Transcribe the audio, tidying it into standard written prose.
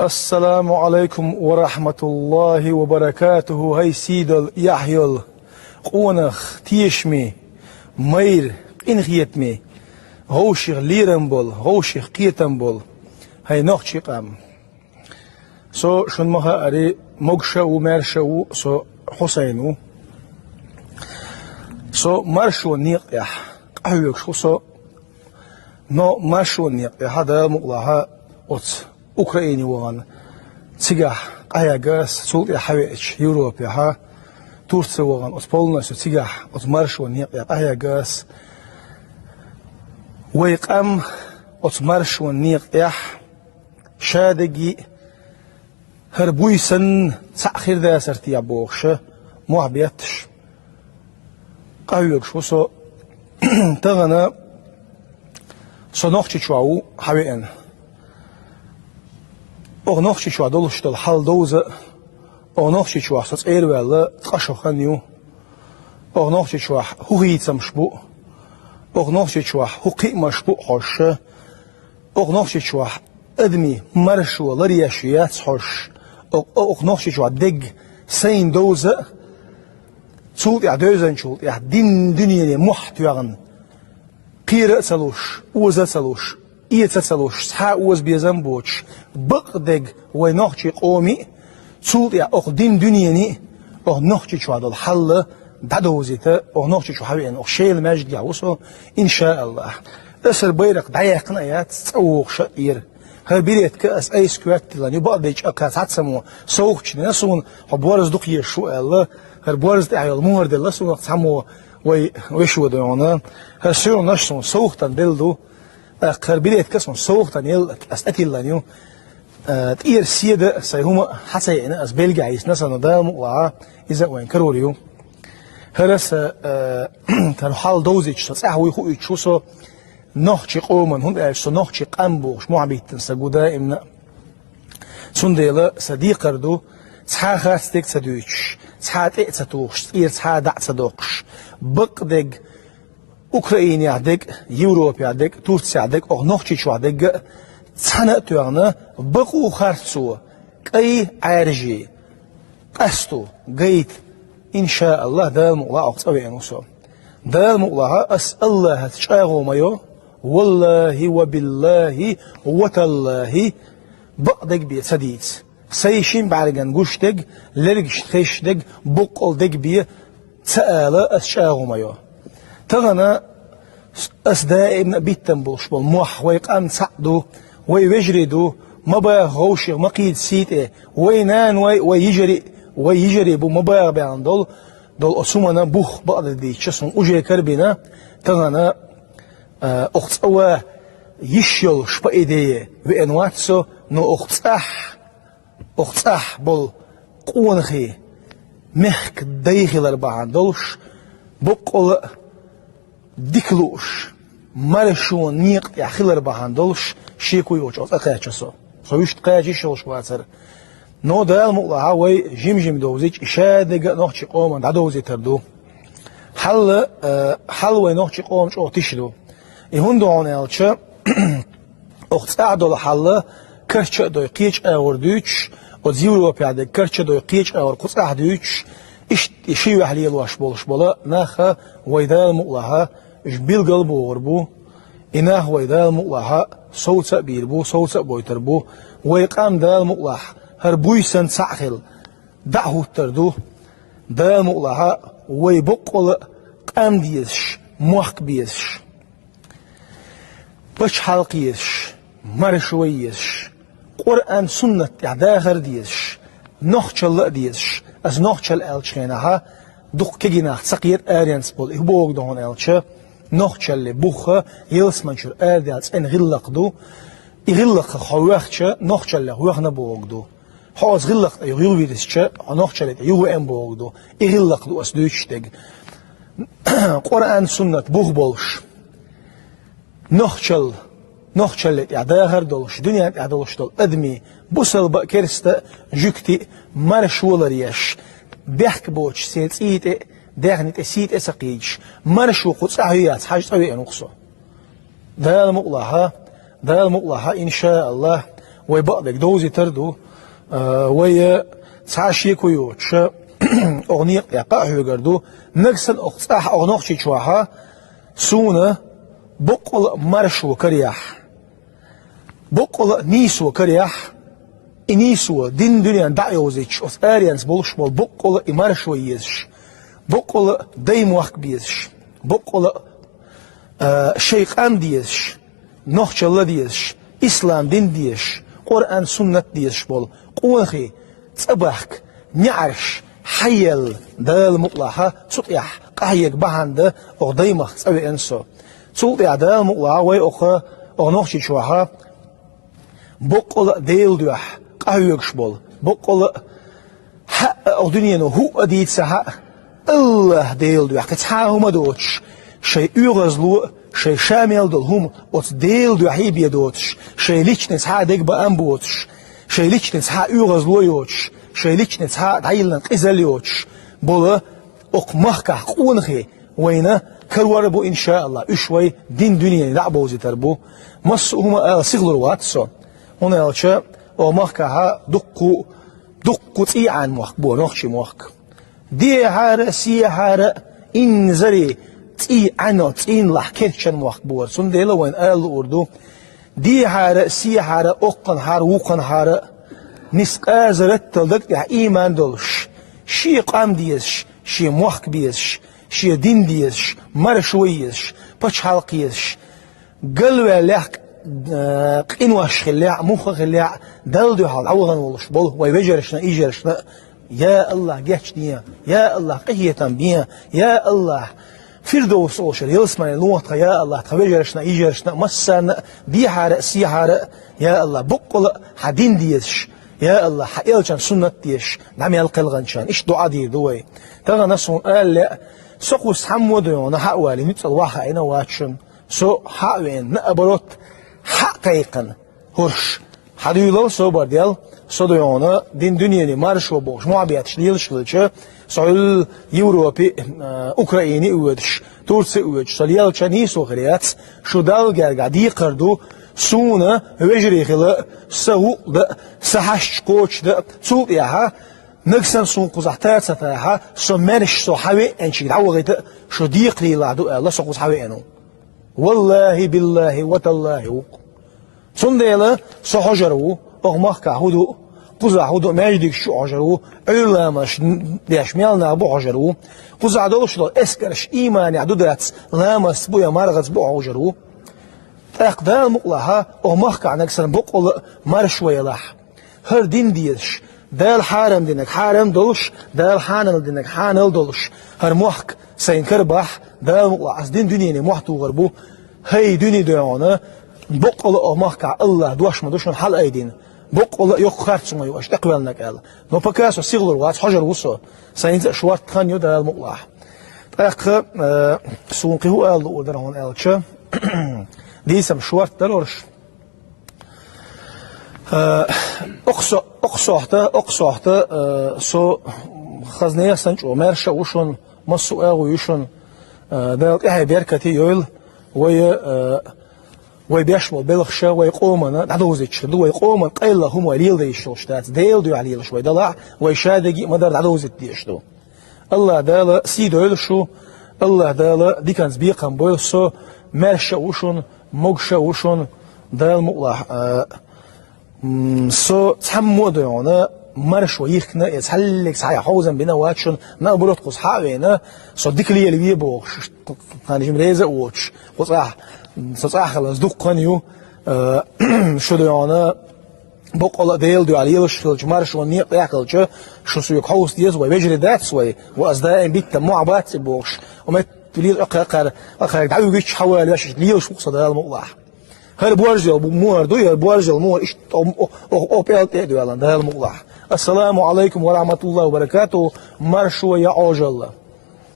السلام عليكم ورحمة الله وبركاته. هاي سيدل يحيل قونخ تيشمي مير إنخيتمي غوشيخ ليرنبول غوشيخ قيتنبول هاي نوخشي قام سو شن مها أري مغشا ومرشا سو حسينو سو مرشو نيقيح قهوك شو سو نو مرشو نيقيح هذا مقلها أوت أوكراني وان تيجح قهيجاس سوق حويج يوروبيا ها تورس وان أسبولنا سو تيجح أتمرش ونيقيا قهيجاس ويقام أتمرش ونيقيا شادقي هربويسن تأخير ذا سرتي أبوخش معبيتش قهيج شو سو تغنى صنوخش شواو حويين أغنوخشي شو دولش دل حال دوزة أغنوخشي شو أحساس ولا تقشو خنيو أغنوخشي شو هو هيتم شبو أغنوخشي شو هو قيمة شبو حش أغنوخشي شو أدمي مرشو لرياشيات حش أغنوخشي شو دق سين دوزة تولت دوزن تولت دين دنيا محتوى قيرة سلوش وزة سلوش إيتسلوش سها وز بيزن بوش بقدق ونخشي قومي تولت أخدين دنياني نخشي شو هذا الحل دادوزيته نخشي شو حبيبي شيل مجد يعوسو إن شاء الله أسر بيرق دعيقنا يا تسوق شئير هالبيريت كأس أي سكوات لاني بعدش أكاس عتسمو سوقش نسون حبورز دقيق شو الله هالبورز تعيل مورد الله سون تسمو ويشو دهونا هالسيرو نشون سوق تندلدو خربيت كسون سوق تنيل أستيلانيو تير سيدة سيهما حتى إن أسبلج عيس ناس ندام وعا إذا وين كروليو هرس تنحال دوزيج تصح ويخو يشوسو نخشي قومن هم أشتو نخشي قنبوش معبيت تنسجو دائما سنديلا صديق ردو تحاخاستك تدويش تحاتئ تتوش تير تحادع تدوقش بقدق أوكرانيا عدك يوروبيا عدك تركيا عدك أو نخشي شو عدك سنة توانا بقو خرسو كأي عرجي قستو قيت إن شاء الله دام الله أقصى نصو دام الله أسأل الله تشاغو مايو والله وبالله وتالله بقدك بي سديد سيشين بعرقان قشتك لرقش خيشتك بقل دك بي تسأل أسشاغو مايو تغنى أسدائم بيتم بوشبال موح ويقام سعدو ويجردو ما باغوش ما قيد سيته وينان ويجري بو ما باغ بيان دول أسومنا بوخ بعض دي شسون أجي كربنا تغنى أختصوا يشيل شبا إيديه وإنواتسو نو أختصح بول قونخي مخك دايخل أربعان دولش بقل ديكلوش مرشون نيق يحخيل أربعان دولش شيكو يوجوز أقاچسو سويش تقاچي شوش واتر نو دال مقلعا وي جيم دوزيج إشادق نوخشي قومن دادوزي تردو حل وي نوخشي قومن شو تشدو إهون دون ألچا أختصاع دول حل كرچ دوي قيچ أوردوش وزيورو بيعد كرچ دوي قيچ أور قصاع دوش إشي وحلي الواش بولش بولا ناخا ويدال مقلعا جبيل قلبو وربو إناه ويدال مقلعا صوت بيربو صوت بويتربو ويقام دال مقلح هربوي سن ساخل دعه تردو دال مقلعا ويبقل قام ديش موحك بيش بش حلقيش مرشويش قرآن سنة داخر ديش نخشل ديش از نخشل الچينها دق كجيناخ سقيت آريانس بول إهبوغ دهون الچه نخشل بوخه يلسمنشر آردالس إن غلق يغلق خوخشة نخشل خوخنا بوغدو حاز غلق يغير ويرسشة نخشل يغو إن بوغدو يغلق دو أسدوشتج قرآن سنة بوغ بولش نخشل داخر دولش دنيا دولش دول أدمي بوصل بكرستا جكتي مرشولريش بيحك بوش سيت إيت داغنت سيت إسقيش مرشو قصة هيات حاجة سوي نقصه دال مقلها إن شاء الله ويبقدك دوزي تردو وي تعاشي كويوتش أغنيق يقع هيقردو نقصن أختصاح أغنوخشي شواها سونا بقل مرشو كرياح بقل نيسو كرياح إنيسو دين دنيا دعيوزيش أث آريانس بولش مول بقل إمارشو يزش بقل دايم وقت بيزش بقل شيخ أم ديزش نوخش الله ديزش إسلام دين ديش قرآن سنة ديش بول قوانخي تباك نعرش حيل دال مطلعها تطيح قهيك بهند أغديمخ تسوي أنسو تطيح دال مطلعها وي أخا أغنوخشي شوها بقل ديل دوح قهيكش بول بقل حق أغدنينو هو أديت سحق الله ديل دوح كتحاهم دوتش شيء يغزلو شيء شامل دلهم أت ديل دوحي بيدوتش شيء ليش حق ديك بأنبوتش شيء ليش حق يغزلو يوتش شيء ليش حق دايلن قزليوتش بولا أقمخك قونخي وينا كروربو إن شاء الله إشوي دين دنيا لعبو زي تربو مس هما صغلر واتسو هنا يلشا أقمخك دقو تيعان موخ بو نوخشي موخ دي هارة سي هارة إن زري تي عنو تين لح كيرشن موخ بو سنديلا وين أردو دي هارة سي هارة أقن هارة وقن هارة نسقا زرت تلدك يا إيمان دولش شي قام ديش شي موخ بيش شي دين ديش مرشويش بش حلقيش قلوة لك قنوش خليع مخ خليع دلدو حال عوضا والش بول ويبجرشنا إيجرشنا يا الله جاتني يا الله قهية بيا يا الله فردوس أوشر يلسمن الوقت يا الله تبجرشنا إيجرشنا مسنا دي حارة سي حارة يا الله بقول حدين ديش يا الله حقيقة سنة ديش نعم يلقلغنشان إيش دعاء دي دوي ترى نسون قال لا سقوس حمودون حقوالي نتصل واحد أنا واتشن سو حقوين نقبلت حقيقا هرش حديولو سو برديل صديونا دين دنياني مارش وبوش معبياتش ليلش للشة سؤال يوروبي أوكراني أودش تورسي أودش سليال شنيس وخريات شو دال جرجع دي قردو سونا وجري خلا سو ده سحش كوتش ده سوق ياها نقسم سون قزحتات ستاها سمرش سو حوي انشي دعوة شو ديق لي لعدو الله سو قزحوي انو والله بالله وتالله سنديلا سو حجرو أغمق هدو قزع هدو ماجدك شو عجرو علامش ديش ميالنا بو عجرو قزع دولش دول اسكرش إيماني عدو درات لامس بويا مارغز بو عجرو اقدال مقلها أغمق عنك بقول مرشوي لح هر دين ديش دال حارم دينك حارم دولش دال حانل دينك حانل دولش هر موحك سينكر بح دال مقلع از دين دنيني موحتو غربو هاي دني ديانا بقول أغمق الله دوش مدوشن حل أيدين بقول يوك خارجنا يواش أقبلنا قال نو بكاسو سيغلر واس حجر وصو سينز شوارت خان يدا المقلع أخ سونقي هو قال ودرون قالش ديسم شوارت دلورش أقصحت سو خزنية سنج ومرشة وشون مسو ويشون دلت إحي بيركتي يويل ويبيشمل بلخشة ويقومنا عدوزيتش دو ويقومن قيل هم وليل ديشوش تات ديل دو عليل شوي دلع ويشادقي مدار عدوزيت ديشتو الله دالا سيدو شو الله دالا دي كان سبيقا بويسو مرشة وشون مغشة وشون دال مقلع سو تحمودو يونا مرش ويخنا يتحلق صحيح حوزن بنا واتشون نقبلت قص حاوينا صدق لي اللي بيبوش كان جمريزة واتش صح خلاص دقنيو شو ديانا بقول ديل دو عليه شو جمارش ونيق يأكل شو سويك حوس ديز ويجري داتس وأصدقائي بيت معبات بوش وما تليل أقر دعوي جيش حوالي باش ليش مقصد هذا المقلع هل بورجل بمور دويا بورجل مور إيش أو بيلت دويا هذا المقلع السلام عليكم ورحمة الله وبركاته مرشوا يا عجل